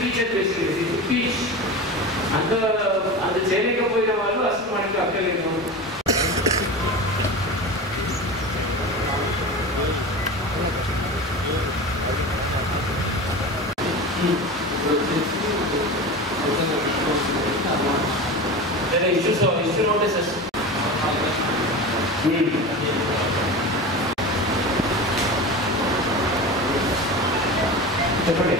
Teacher basic speech అంత చేయలేకపోయిన వాళ్ళు అసలు మనకి అక్కర్లేదు. ఇష్యూ నోటీసెస్ చెప్పండి.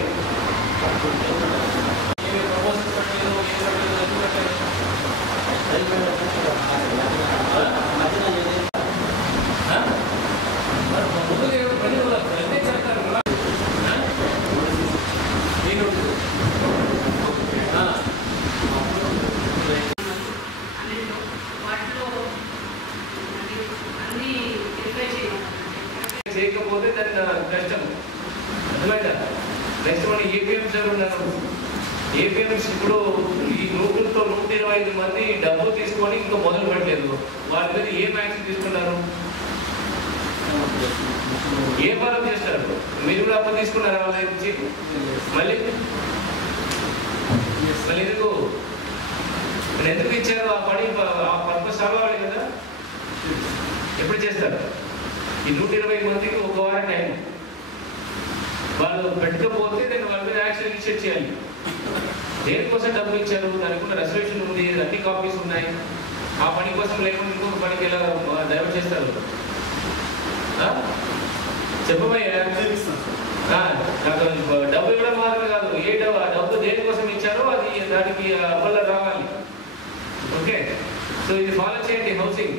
చేయకపోతే దాని కష్టం అర్థమైందా? నెక్స్ట్ మన ఏపీఎంస్ ఎవరు ఉన్నారు? ఏపీఎంస్ ఇప్పుడు ఈ 125 మంది డబ్బు తీసుకొని ఇంకా మొదలు పెట్టలేదు. వాళ్ళ మీద ఏం యాక్షన్ తీసుకున్నారు? ఏ పరం చేస్తారు? మీరు కూడా అప్పు తీసుకున్నారా వాళ్ళ నుంచి? మళ్ళీ ఎందుకు ఇచ్చారు? ఆ పని ఆ పర్పస్ అవ్వాలి కదా. ఎప్పుడు చేస్తారు? ఈ 120 మందికి ఒక వారం టైం. వాళ్ళు పెట్టకపోతే నేను వాళ్ళ మీద యాక్షన్ ఇనిషియేట్ చేయాలి. దేనికోసం డబ్బు ఇచ్చారు? దానికి ఉన్న రెజల్యూషన్ ఉంది, అన్ని కాపీస్ ఉన్నాయి. ఆ పని కోసం లేకుండా ఇంకొక పనికి ఎలా డైవర్ట్ చేస్తారు? చెప్పబోయా డబ్బు ఇవ్వడం మాత్రమే కాదు, డబ్బు దేనికోసం ఇచ్చారో అది దానికి అమల్లో రావాలి. ఓకే, సో ఇది ఫాలో చేయండి. హౌసింగ్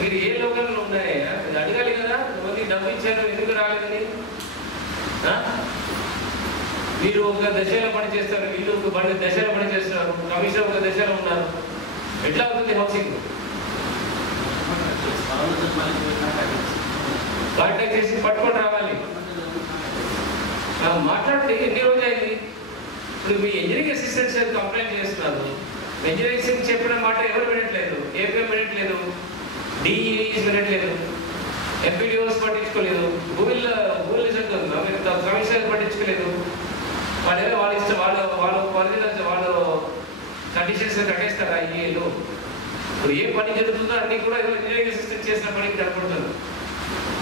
మీరు ఏ లోకల్లో ఉన్నాయి అడగాలి కదా. మంది డబ్బు ఇచ్చారు, ఎందుకు రాలేదని. మీరు ఒక దశలో పని చేస్తారు, వీళ్ళు ఒక దశలో పని చేస్తున్నారు, కమిషనర్ ఒక దశలో ఉన్నారు. ఎట్లా అవుతుంది హౌసింగ్? కాంటాక్ట్ చేసి పట్టుకొని రావాలి. మాట్లాడితే ఎన్ని రోజులు అయింది? ఇప్పుడు మీ ఇంజనీరింగ్ అసిస్టెంట్స్ కంప్లైంట్ చేస్తున్నారు. ఇంజనీరింగ్ చెప్పిన మాట ఎవరు వినట్లేదు, ఏపీఎం వినట్లేదు, డిఈఈస్ వినట్లేదు, ఎంపీడీఓస్ పట్టించుకోలేదు, గూగుల్ కమిషనర్ పట్టించుకోలేదు. వాళ్ళ ఇష్టం, వాళ్ళు కండిషన్స్ కట్టేస్తారా ఈఏలు? ఇప్పుడు ఏ పని జరుగుతుందో అన్ని కూడా ఇంజనీరింగ్ అసిస్టెంట్ చేసిన పనికి కనపడుతుంది.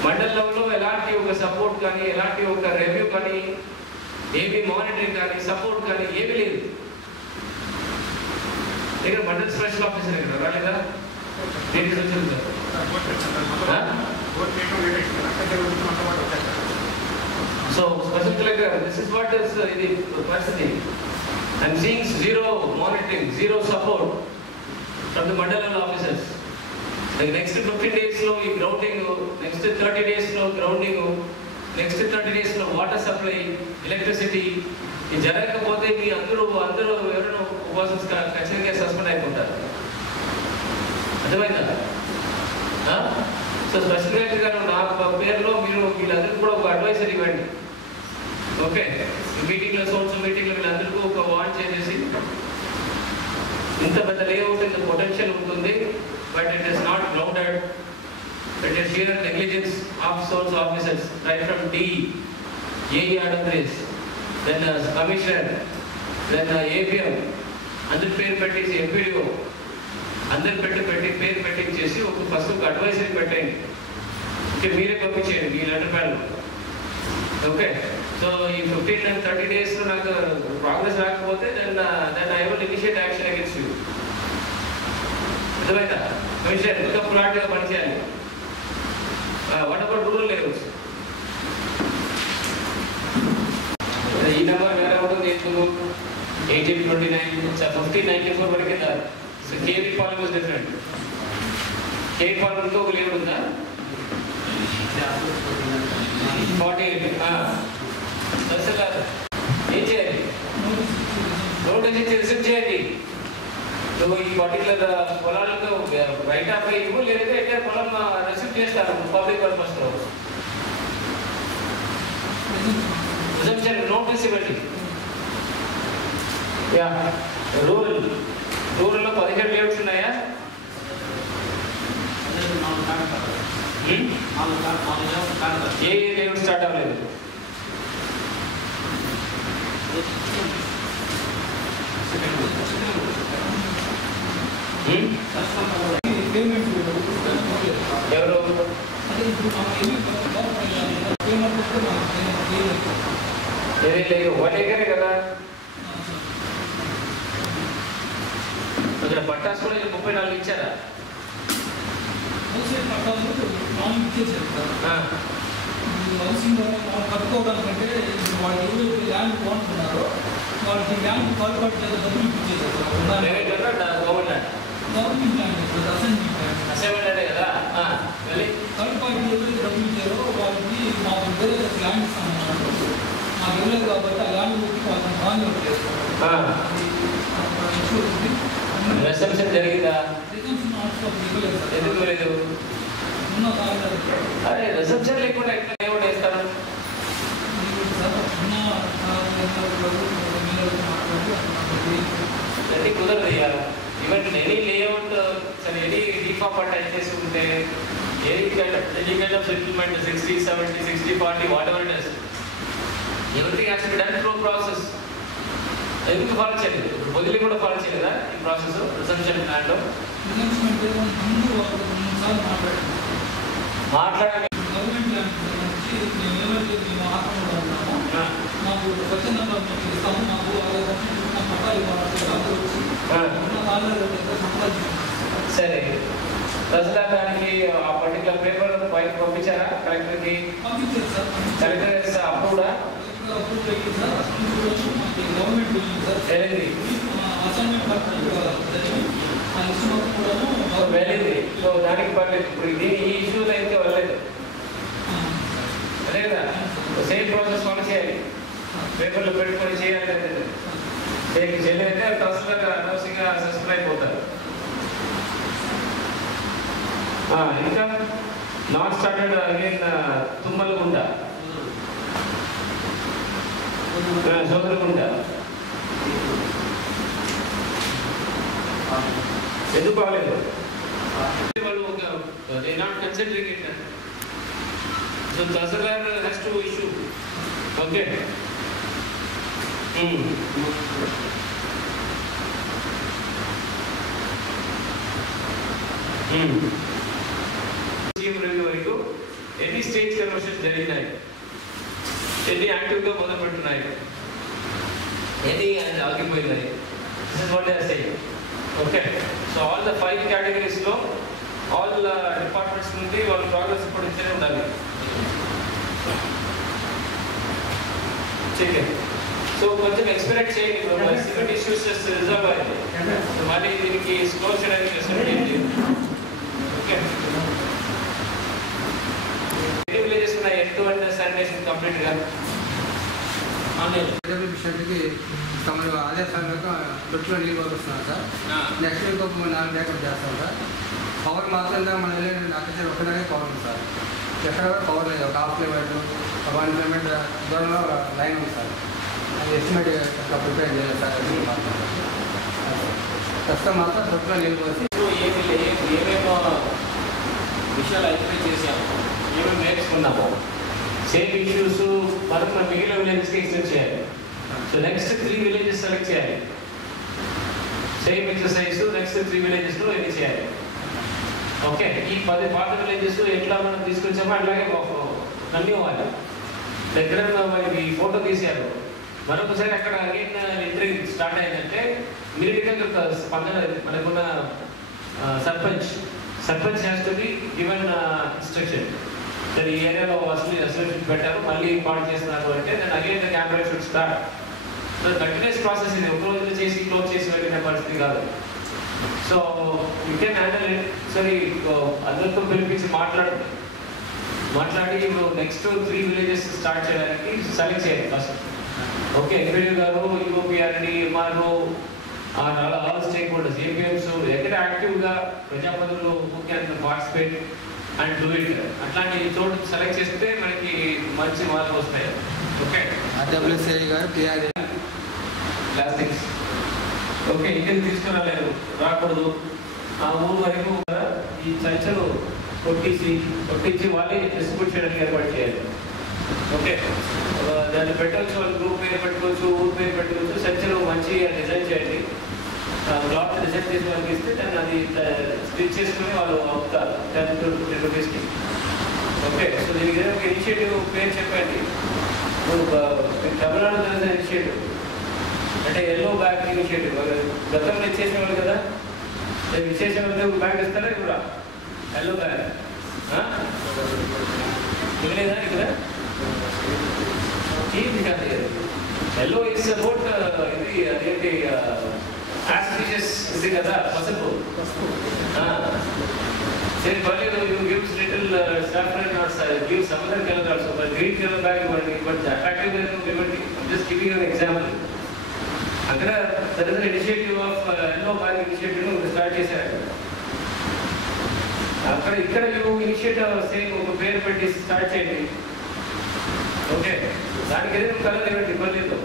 మండల్ లెవెల్లో ఎలాంటి ఒక సపోర్ట్ కానీ, ఎలాంటి ఒక రివ్యూ కానీ, ఏమి మానిటరింగ్ కానీ, సపోర్ట్ కానీ ఏమీ లేదు. దగ్గర మండల్ స్పెషల్ ఆఫీసర్ దగ్గర రాలేదా? So special collector, this is what is the పరిస్థితి. I'm seeing zero monitoring, zero support from the mandal level officers. The next 15 days లో ఈ గ్రౌండింగ్, నెక్స్ట్ 30 days లో గ్రౌండింగ్, నెక్స్ట్ 30 days లో వాటర్ సప్లై, ఎలక్ట్రిసిటీ. ఇది జరగకపోతే మీ అందరూ ఎవరైనా ఉపవాసం ఖచ్చితంగా సస్పెండ్ అయిపోతారు. అర్థమైందా? సో స్పెషల్ కలెక్టర్ గారు నా పేరులో మీరు వీళ్ళందరికీ కూడా ఒక అడ్వైజర్ ఇవ్వండి. ఓకే, మీటింగ్లో సోషల్ మీటింగ్లో వీళ్ళందరికీ ఒక వార్న్ చేసేసి, ఇంత పెద్ద లేఅవుట్ ఇంత పొటెన్షియల్ ఉంటుంది, but it is not grounded, it is sheer negligence of source officers right from the AE RWS, then commissioner, then APM, అందరి పేరు పెట్టేసి ఎంపీడీఓ అందరు పేరు పెట్టించేసి ఫస్ట్ ఒక అడ్వైజరీ పెట్టండి. ఓకే, మీరే పంపించేయండి మీ లెటర్ ప్యాడ్. ఓకే, సో ఈ 15 and 30 days నాకు ప్రోగ్రెస్ రాకపోతే then I will initiate action against you. అర్థమైందా? కమిషనర్ ఇంకా ప్లాట్గా పనిచేయాలి. What about rural layouts? ఈ నెంబర్ వేరే ఉంటుంది. 1829 1594 వరకే దారి. So KV Palem is different. KV పాలెంతో ఒక లేఅవుట్ ఉందా? 48. అసలు ఏం చేయాలి? రోడ్ నుంచి రిసీవ్ చేయండి. ఈ పర్టికులర్ పొలాలకు రైట్ ఆఫ్ ఇవ్వు, లేదంటే ఎక్కడ పొలం రిసీవ్ చేస్తారు పబ్లిక్ పర్పస్లో. నోటీస్ ఇవ్వండి. రూరల్లో 17 లేఅవుట్స్ ఉన్నాయా? ఏ లేఅవుట్ స్టార్ట్ అవ్వలేదు? ఎవరు ఏమీ లేదు 1 ఎకరే కదా. ఇక్కడ పట్టాస్ కూడా 34 ఇచ్చారా? కట్టుకోవడానికంటే వాళ్ళు ఎవరైతే ల్యాండ్ కొనుక్కున్నారో వాళ్ళకి ల్యాండ్ కాల్పాటు చేత డబ్బులు ఇప్పించేసారు. గవర్నమెంట్ ల్యాండ్ అసైన్మెంట్ కదా. కాల్పాటు ఎవరైతే డబ్బులు ఇచ్చారో వాళ్ళకి మాకు వేరే ల్యాండ్ ఇస్తామన్నారు. మాకు ఇవ్వలేదు కాబట్టి ఆ ల్యాండ్ పెట్టి వాళ్ళని బాగా చేసుకోవాలి. రిసెప్షన్ జరిగిందా? ఎందుకు లేదు? అరే రిసెప్షన్ లేకుండా ఎట్లా దేవుడు వేస్తారు? అది కుదరదు. ఈవెన్ ఎనీ లేఅవుట్ సరే ఎనీ డీఫామ్ అటాచ్ చేసి ఉంటే any kind of settlement 60, 70, 60, 40 what ever it is, everything has to be done through process. ఎందుకు ఫాలో చేయలేదు? వదిలి కూడా ఫాలో చేయలేదా ఈ ప్రాసెస్? రిసెప్షన్ ప్లాన్లో మాట్లాడాలి. సరే తహసీల్దార్కి ఆ పర్టికులర్ పేపర్ బయటకు పంపించారా కలెక్టర్కి? కలెక్టర్ అప్రూవ్డా? వెళ్ళింది. సో దానికి పర్లేదు. ఇప్పుడు ఇది ఈ ఇష్యూలో అయితే వెళ్ళలేదు అదే కదా. సేమ్ ప్రాసెస్ ఫాలో చేయాలి. పేపర్లో పెట్టుకొని చేయాలి. చేయలేదంటే తహసీల్దార్ అనవసరంగా సస్పెండ్ అయిపోతారు. ఇంకా నాట్ స్టార్టెడ్ అగైన్ తుమ్మలగుంట, సోదరగుంట ఎందుకు బాగలేదు? వాళ్ళు they not considering it. So tahsildar has to issue. Okay review వరకు ఎన్ని స్టేజ్ కన్వర్షన్స్ జరిగినాయి, ఎన్ని యాక్టివ్గా మొదలు పెట్టున్నాయి, ఎన్ని ఆగిపోయినాయి. ఓకే సో ఆల్ ద 5 కేటగిరీస్లో ఆల్ డిపార్ట్మెంట్స్ నుండి వాళ్ళ ప్రోగ్రెస్ ఇప్పుడు ఇచ్చే ఉండాలి. సో కొంచెం ఎక్స్పెక్ట్ చేయండి. సివిల్ ఇష్యూస్ రిజర్వ్ అయింది. సో మళ్ళీ దీనికి స్లో చేయడానికి ఓకే ఎన్ని విలేజెస్ ఉన్నాయి ఎటువంటి శానిటేషన్ కంప్లీట్గా? విషయానికి తమరు ఆదేశాలుగా దొడ్లో నీళ్ళు వస్తున్నారు సార్. నెక్స్ట్ వీక్ 4 డేకప్ చేస్తాం సార్. పవర్ మాత్రం మనం వెళ్ళి అక్కడ ఒకటే పవర్ ఉంది సార్. ఎక్కడ పవర్ లేదు. ఒక హాఫ్ కిలోమీటర్ 1 కిలోమీటర్ దూరంలో లైన్ ఉంది సార్. అది ఎస్టిమేట్ అట్లా ప్రిపేర్ చేయాలి సార్. ప్రస్తుతం మాత్రం దొడ్లో నీళ్ళు పోసి ఏమేమో విషయాలు ఐడెంటిఫై చేసాము, ఏమేమి నేర్చుకున్నాము. సేమ్ ఇష్యూస్ మనకు మిగిలిన విలేజెస్కి ఎక్స్టెండ్ చేయాలి. సో నెక్స్ట్ 3 విలేజెస్ సెలెక్ట్ చేయాలి. సేమ్ ఎక్సర్సైజ్ నెక్స్ట్ 3 విలేజెస్లో ఇది చేయాలి. ఓకే ఈ 10 పాత విలేజెస్ ఎట్లా మనం తీసుకొచ్చామో అట్లాగే నన్ను ఇవ్వాలి. దగ్గర మనకి ఫోటో తీసారు. మరొకసారి అక్కడ అగైన్ ఎంట్రీ స్టార్ట్ అయిందంటే ఇమీడియట్గా స్పందన మనకున్న sarpanch has to be given instruction. సరే ఈ ఏరియాలో అసలు పెట్టారు, మళ్ళీ పాడు చేస్తున్నారు అంటే నేను again the camera should start. So continuous process ఇది. ఒక రోజు చేసి క్లోజ్ చేసి వెళ్ళిన పరిస్థితి కాదు. So you can handle it. సరే అందరితో పిలిపించి మాట్లాడి ఇప్పుడు నెక్స్ట్ 3 విలేజెస్ స్టార్ట్ చేయడానికి సెలెక్ట్ చేయాలి ఫస్ట్. ఓకే ఎంపీడీ గారు, EOPRD, MRO, all stakeholders, APMs ఎక్కడ యాక్టివ్గా ప్రజాప్రతినిధులు ముఖ్యంగా పార్టిసిపేట్ అండ్ డూ ఇట్. అట్లాంటి చోటు సెలెక్ట్ చేస్తే మనకి మంచి మార్కులు వస్తాయి. ఓకే ఆర్డబ్ల్యూసీఐ గారు పిఆర్ఏ క్లాస్ థింగ్స్ ఓకే ఇంటికి తీసుకురాలేదు, రాకూడదు. ఆ ఊరు వరకు ఈ చర్చలు కొట్టించి వాళ్ళే డిస్ట్రిబ్యూట్ చేయడానికి ఏర్పాటు చేయాలి. ఓకే, దాన్ని పెట్టవచ్చు, వాళ్ళు గ్రూప్ పేరు పెట్టుకోవచ్చు, ఊరు పేరు పెట్టుకోవచ్చు. సంచిలో మంచి డిజైన్ చేయండి, క్లాత్ డిజైన్ చేసి వాళ్ళకి ఇస్తే దాన్ని అది స్టిచ్ చేసుకుని వాళ్ళు అవుతారు 10 to 10 రూపీస్కి. ఓకే, సో దీనికి ఒక ఇనిషియేటివ్ పేరు చెప్పండి. తమిళనాడు తెలిసిన ఇనిషియేటివ్ అంటే ఎల్లో బ్యాగ్ ఇనిషియేటివ్. గతంలో ఇచ్చేసేవాళ్ళు కదా, విశేషం బ్యాగ్ ఇస్తారా ఇప్పుడు ఎల్లో బ్యాగ్ ఇవ్వలేదా ఇక్కడ? ఇది కాదు, ఎల్లో ఇస్ అబౌట్ ఇది అదేంటి ఆస్పిషియస్ ఇది కదా, పసుపు. సరే పర్లేదు, you gives little saffron or give some other colour also, but green colour bag ఇవ్వండి, బట్ అట్రాక్టివ్ ఇవ్వండి. Just giving you example. అక్కడ there is initiative of yellow bag initiative start చేశారు అక్కడ. ఇక్కడ యూ ఇనిషియేటివ్ సేమ్ ఒక పేరు పెట్టి start చేయండి. ఓకే, దానికి ఏదైనా కలర్ ఇవ్వండి, పర్లేదు,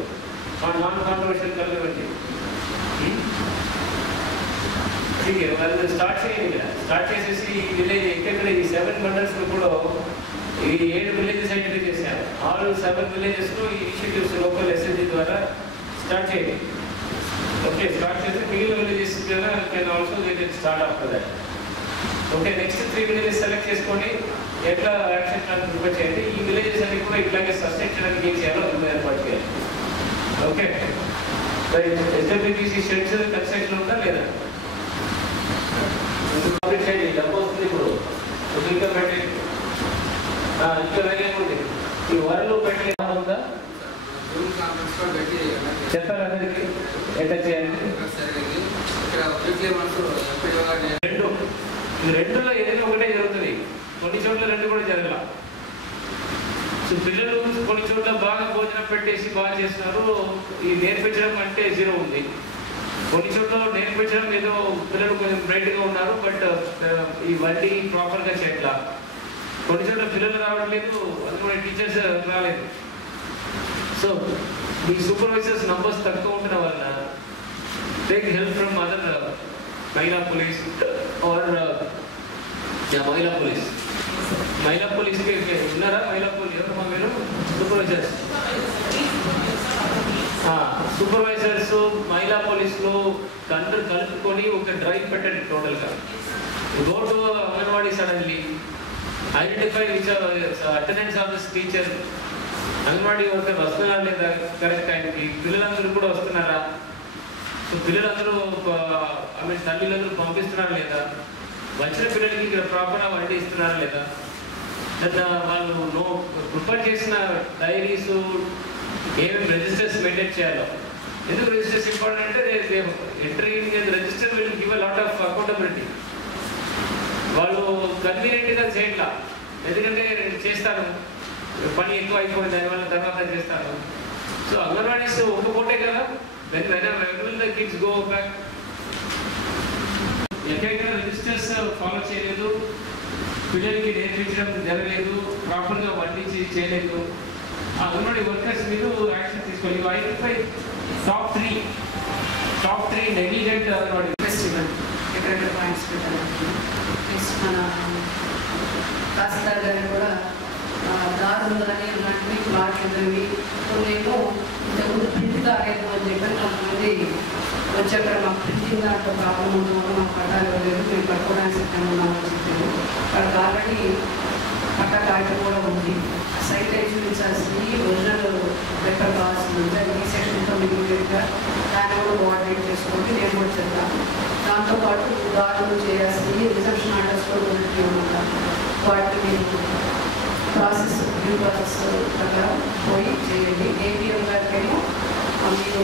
నాన్ కాంట్రవర్షియల్ కలర్ ఇవ్వండి. ఓకే, వాళ్ళు స్టార్ట్ చేయండి. ఇక్కడ స్టార్ట్ చేసేసి ఈ విలేజ్ ఎక్కడ ఈ 7 మండల్స్ కూడా ఈ 7 విలేజెస్ ఐడెంటిఫై చేశారు. ఆల్ 7 విలేజెస్లో ఈ ఇనిషియేటివ్స్ లోకల్ ఎస్ఎస్జి ద్వారా స్టార్ట్ చేయండి. ఓకే, స్టార్ట్ చేస్తే మిగిలిన villages can also start after that. Okay, next 3 villages select చేసుకొని ఎట్లా యాక్షన్ ప్లాన్ ప్రిపేర్ చేయండి. ఈ విలేజెస్ అన్ని కూడా ఇట్లాగే సస్టైన్ చేయడానికి ఏం చేయాలో అది ఏర్పాటు చేయాలి. ఓకే, ఎస్డబ్ల్యూబీసీ షెడ్స్ కన్స్ట్రక్షన్ ఉందా లేదా? కంప్లీట్ చేయండి. డబ్బు వస్తుంది ఇప్పుడు, ఇంకా పెట్టండి. ఇంకా వేరే ఉంది, ఈ వరలో పెట్టే ఉందా చెప్పారు అందరికి ఎట్లా చేయాలి. రెండులో ఏదైనా ఒకటే జరుగుతుంది, కొన్ని చోట్ల రెండు కూడా జరగల. సో పిల్లలు కొన్ని చోట్ల బాగా భోజనం పెట్టేసి బాగా చేస్తున్నారు, ఈ నేర్పించడం అంటే 0 ఉంది. కొన్ని చోట్ల నేర్పించడం ఏదో పిల్లలు కొంచెం బ్రైట్గా ఉన్నారు, బట్ ఈ వడ్డీ ప్రాపర్గా చేయట్లా. కొన్ని చోట్ల పిల్లలు రావట్లేదు, అది కూడా టీచర్స్ రాలేదు. సో ఈ సూపర్వైజర్స్ నంబర్స్ తక్కువ ఉండడం వల్ల టేక్ హెల్ప్ ఫ్రమ్ అదర్ మహిళా పోలీస్ ఆర్ మహిళా పోలీస్కి ఉన్నారా? మహిళా పోలీస్ ఎవరమ్మా మీరు? సూపర్వైజర్స్ మహిళా పోలీసులో కలుపుకొని ఒక డ్రైవ్ పెట్టండి. టోటల్గా go to anganwadi suddenly identify which attendance of this teacher. Anganwadi worker వస్తున్నారా లేదా కరెక్ట్ టైంకి? పిల్లలందరూ కూడా వస్తున్నారా? సో పిల్లలందరూ తల్లిదండ్రులు పంపిస్తున్నారా లేదా? వచ్చిన పిల్లలకి ఇక్కడ ప్రాపర్గా వండి ఇస్తున్నారా లేదా? వాళ్ళు ప్రిపేర్ చేసిన డైరీస్ ఏమేమి రిజిస్టర్స్ మెయింటైన్ చేయాలో. ఎందుకు రిజిస్టర్స్ ఇంపార్టెంట్ అంటే entry in register will give a lot of accountability. వాళ్ళు కన్వీనియంట్గా చేయట్లా, ఎందుకంటే చేస్తాను పని ఎక్కువ అయిపోయింది దానివల్ల తర్వాత చేస్తాను. సో అంగన్వాడీస్ ఒక పూటే కదా, when kids go back ఎక్కడెక్కడ రిజిస్టర్స్ ఫాలో చేయలేదు, పిల్లలకి నేర్పించడం జరగలేదు, ప్రాపర్గా వడ్డించి చేయలేదు, ఆ అంగన్వాడీ వర్కర్స్ మీద యాక్షన్ తీసుకోవాలి. Identify top 3 negligent anganwadi festival ఎక్కడెక్కడ పాయింట్స్ పెట్టాలి. నెక్స్ట్ మన తహసీల్దార్ గారిని కూడా దారులు కానీ అలాంటివి మాట్లాడినవి కొన్నేమో ఇంతకుముందు ప్రింట్ కాలేదు అని చెప్పని కొంతమంది వచ్చాక మాకు ప్రింటింగ్ దాంట్లో ప్రాబ్లం ఉండడం మాకు పట్టాలు ఇవ్వలేదు, మేము పట్టుకోవడానికి సిద్ధంగా ఉన్నామని చెప్పారు. వాళ్ళకి ఆల్రెడీ పట్టా కాగితం కూడా ఉంది. సైట్ చూపించాల్సింది ఒరిజినల్ లెటర్ కావాల్సింది. ఈ సెక్షన్తో ఇమీడియట్గా దాన్ని కూడా కోఆర్డినేట్ చేసుకోండి, నేను కూడా చెప్తాను. దాంతోపాటు దారులు చేయాల్సింది రిజర్వేషన్ ఆర్డర్స్ కూడా ఉన్నమాట, వాటిని ప్రాసెస్ డ్యూ ప్రాసెస్ ప్రకారం పోయి చేయండి. ఏపీఎం గారికేమో మీరు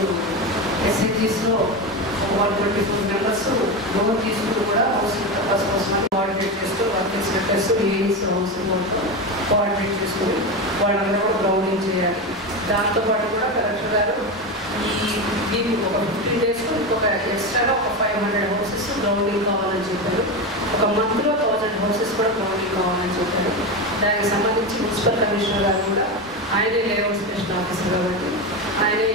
ఎస్హెచ్జీస్లో 124 మెంబర్స్ లోన్ తీసుకుని కూడా హౌసింగ్ పర్పస్ కోసం కోఆర్డినేట్ చేస్తూ వర్కింగ్ సెక్టర్స్ ఏఈస్ హౌసింగ్ బోర్డుతో కోఆర్డినేట్ చేసుకుని వాళ్ళందరూ కూడా గ్రౌండింగ్ చేయాలి. దాంతోపాటు కూడా కలెక్టర్ గారు దీనికి ఒక 15 డేస్లో ఇంకొక ఎక్స్ట్రాగా ఒక 500 హౌసెస్ గ్రౌండింగ్ కావాలని చెప్పారు. ఒక మంత్లో 1000 హౌసెస్ కూడా గ్రౌండింగ్ కావాలని చెప్పారు. దానికి సంబంధించి మున్సిపల్ కమిషనర్ గారు కూడా ఆయనే లేఅవుట్ స్పెషల్ ఆఫీసర్ కాబట్టి ఆయనే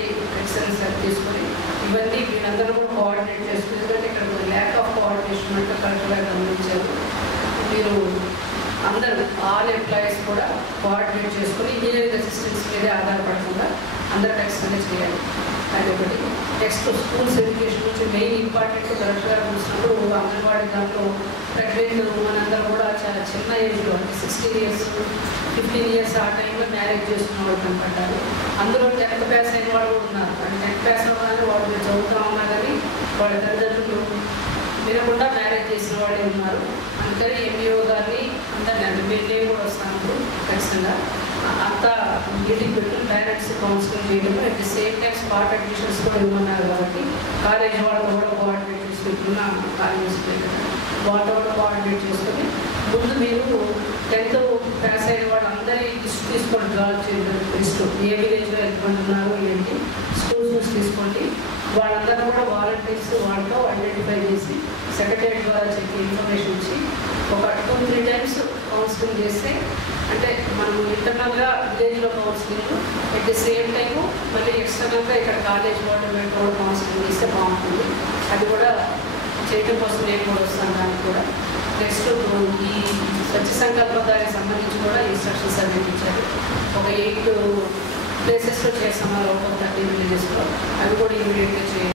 ఎక్సలెన్స్ తీసుకొని ఇవన్నీ వీళ్ళందరూ కూడా కోఆర్డినేట్ చేసుకుని, ఎందుకంటే ఇక్కడ ల్యాక్ ఆఫ్ కోఆర్డినేషన్ అంటే కరెక్ట్గా గమనించారు. మీరు అందరూ ఆల్ ఎంప్లాయీస్ కూడా కోఆర్డినేట్ చేసుకుని ఇంజనీరింగ్ అసిస్టెంట్స్ మీదే ఆధారపడకుండా అందరూ ఖచ్చితంగా చేయాలి. అది ఒకటి. నెక్స్ట్ స్కూల్స్ ఎడ్యుకేషన్ నుంచి మెయిన్ ఇంపార్టెంట్ కరెక్ట్గా చూసినప్పుడు అంగన్వాడీ దాంట్లో ప్రెగ్నెంట్ మనందరూ కూడా చాలా చిన్న ఏజ్లో 16 years 15 years ఆ టైంలో మ్యారేజ్ చేసుకున్న వాళ్ళు కనపడ్డారు. అందులో 10th పాస్ అయిన వాళ్ళు ఉన్నారు. అంటే 10th పాస్ అవ్వగానే వాళ్ళు చదువుతా ఉన్నా కానీ వాళ్ళ తల్లిదండ్రులు వినకుండా మ్యారేజ్ చేసిన వాళ్ళే ఉన్నారు. అందుకని ఎంఈఓ గారిని అందరినీ నేను కూడా వస్తాను ఖచ్చితంగా అంతా మీటింగ్ పెట్టి పేరెంట్స్ కౌన్సిలింగ్ చేయడం at the same time spot admissions కూడా ఇవ్వమన్నారు కాబట్టి కాలేజ్ వాళ్ళతో కూడా కోఆర్డినేట్ చేసుకుంటున్న కాలేజెస్ వాళ్ళతో కూడా కోఆర్డినేట్ చేసుకొని ముందు మీరు 10th పాస్ అయిన వాళ్ళు అందరి లిస్ట్ తీసుకోండి. డ్రాప్ లిస్టు ఏ విలేజ్లో ఎంతమంది ఉన్నారు ఏంటి స్కూల్స్ తీసుకోండి. వాళ్ళందరూ కూడా వాలంటీర్స్ వాళ్ళతో ఐడెంటిఫై చేసి సెక్రటరీ ద్వారా చెప్పి ఇన్ఫర్మేషన్ ఇచ్చి ఒక 2-3 times కౌన్సిలింగ్ చేస్తే అంటే మనం ఇంటర్నల్గా విలేజ్లో counselling at the same time మళ్ళీ ఎక్స్టర్నల్గా ఇక్కడ కాలేజ్ గవర్నమెంట్ కూడా కౌన్సిలింగ్ చేస్తే బాగుంటుంది. అది కూడా చేయడం కోసం నేను కూడా వస్తాను. దానికి కూడా నెక్స్ట్ ఈ స్వచ్ఛ సంకల్ప దానికి సంబంధించి కూడా ఇన్స్ట్రక్షన్స్ అన్ని ఇచ్చారు. ఒక 8 places చేస్తాం అవుట్ ఆఫ్ 30 villages. అవి కూడా ఇమీడియట్గా చేయాలి.